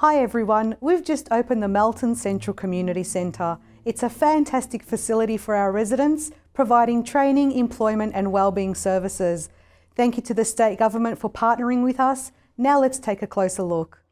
Hi everyone, we've just opened the Melton Central Community Centre. It's a fantastic facility for our residents, providing training, employment and wellbeing services. Thank you to the state government for partnering with us. Now let's take a closer look.